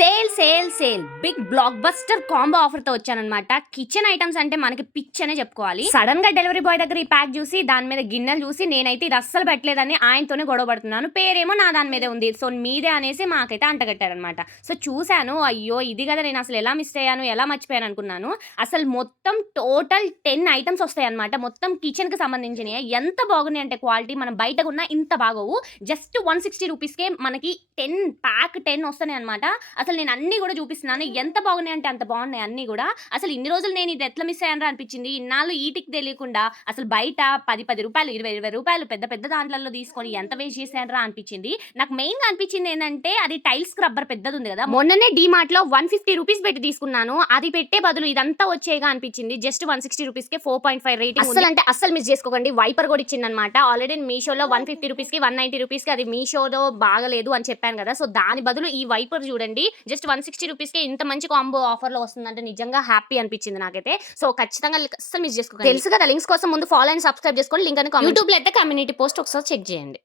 Sale big blockbuster combo offer తో వచ్చానన్నమాట. Kitchen items అంటే మనకి పిచ్ అనే చెప్పుకోవాలి. సడన్ గా డెలివరీ బాయ్ దగ్గర ఈ ప్యాక్ చూసి దాని మీద గిన్నెలు చూసి నేనైతే ఇది అస్సలు పెట్టలేదని ఆయనతోనే గొడవ పడుతున్నాను. పేరేమో నా దాని మీదే ఉంది, సో మీదే అనేసి మాకైతే అంటగట్టారనమాట. సో చూశాను, అయ్యో ఇది కదా నేను అసలు ఎలా మిస్ అయ్యాను, ఎలా మర్చిపోయాను అనుకున్నాను. అసలు మొత్తం టోటల్ 10 ఐటమ్స్ వస్తాయి అనమాట. మొత్తం కిచెన్ కి సంబంధించినవి. ఎంత బాగున్నాయి అంటే క్వాలిటీ మనం బయట కొన్నా ఇంత బాగోవు. జస్ట్ 160 రూపీస్కే మనకి 10 వస్తున్నాయి అనమాట. అసలు నేను అన్ని కూడా చూపిస్తున్నాను. ఎంత బాగున్నాయి అంటే అంత బాగున్నాయి అన్ని కూడా. అసలు ఇన్ని రోజులు నేను ఇది ఎట్లా మిస్ అయ్యాను అనిపించింది. ఇన్నాళ్ళు ఈటికి తెలియకుండా అసలు బయట 10 రూపాయలు 20 రూపాయలు పెద్ద పెద్ద దాంట్లలో తీసుకొని ఎంత వేస్ట్ చేశాను అనిపించింది. నాకు మెయిన్ గా అనిపించింది ఏంటంటే అది టైల్స్ స్క్రబ్బర్ పెద్దది ఉంది కదా, మొన్ననే డిమార్ట్ లో 150 రూపీస్ పెట్టి తీసుకున్నాను. అది పెట్టే బదులు ఇదంతా వచ్చేగా అనిపించింది. జస్ట్ 160 రూపీస్ కే 4.5 రేటింగ్. అసలు అంటే అస్సలు మిస్ చేసుకోకండి. వైపర్ కూడా ఇచ్చిందనమాట. ఆల్రెడీ మీషోలో 150 రూపీస్ కి 190 రూపీస్ కి అది మీషోలో బాగలేదు అని చెప్పాను కదా, సో దాని బదులు ఈ వైపర్ చూడండి జస్ట్ 160 రూపీస్ కి ఇంత మంచి కాంబో ఆఫర్ లో వస్తుందంటే నిజంగా హ్యాపీ అనిపించింది నాకైతే. సో ఖచ్చితంగా అస్సలు మిస్ చేసుకోకండి. తెలుసు కదా, లింక్స్ కోసం ముందు ఫాలో అండ్ సబ్స్క్రైబ్ చేసుకోండి. లింక్ అని యూట్యూబ్ లో అయితే కమ్యూనిటీ పోస్ట్ ఒకసారి చెక్ చేయండి.